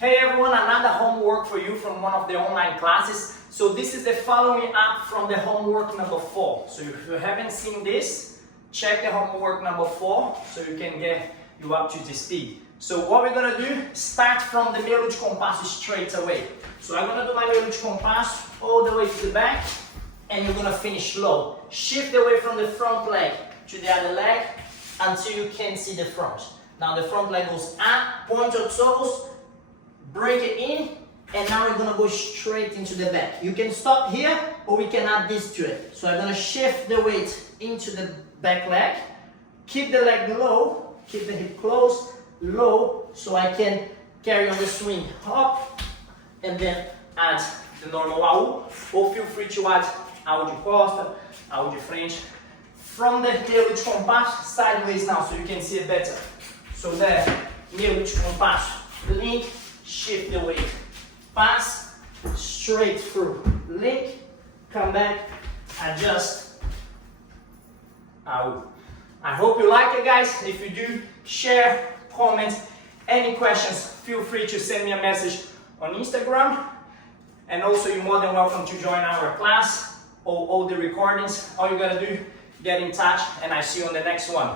Hey everyone, another homework for you from one of the online classes. So this is the following up from the homework number 4. So if you haven't seen this, check the homework number 4 so you can get you up to the speed. So what we're going to do, start from the meio de compasso straight away. So I'm going to do my meio de compasso all the way to the back and you're going to finish low. Shift away from the front leg to the other leg until you can see the front. Now the front leg goes up, point your toes, break it in, and now we're going to go straight into the back. You can stop here or we can add this to it. So I'm going to shift the weight into the back leg, keep the leg low, keep the hip closed, low, so I can carry on the swing up and then add the normal aula, or feel free to add aula de costa, aula de frente. From the meio de compasso, sideways now so you can see it better. So there, meio de compasso, link, shift the weight, pass, straight through, link, come back, adjust, out. I hope you like it guys. If you do, share, comment, any questions, feel free to send me a message on Instagram. And also you're more than welcome to join our class or all the recordings. All you gotta do, get in touch and I see you on the next one.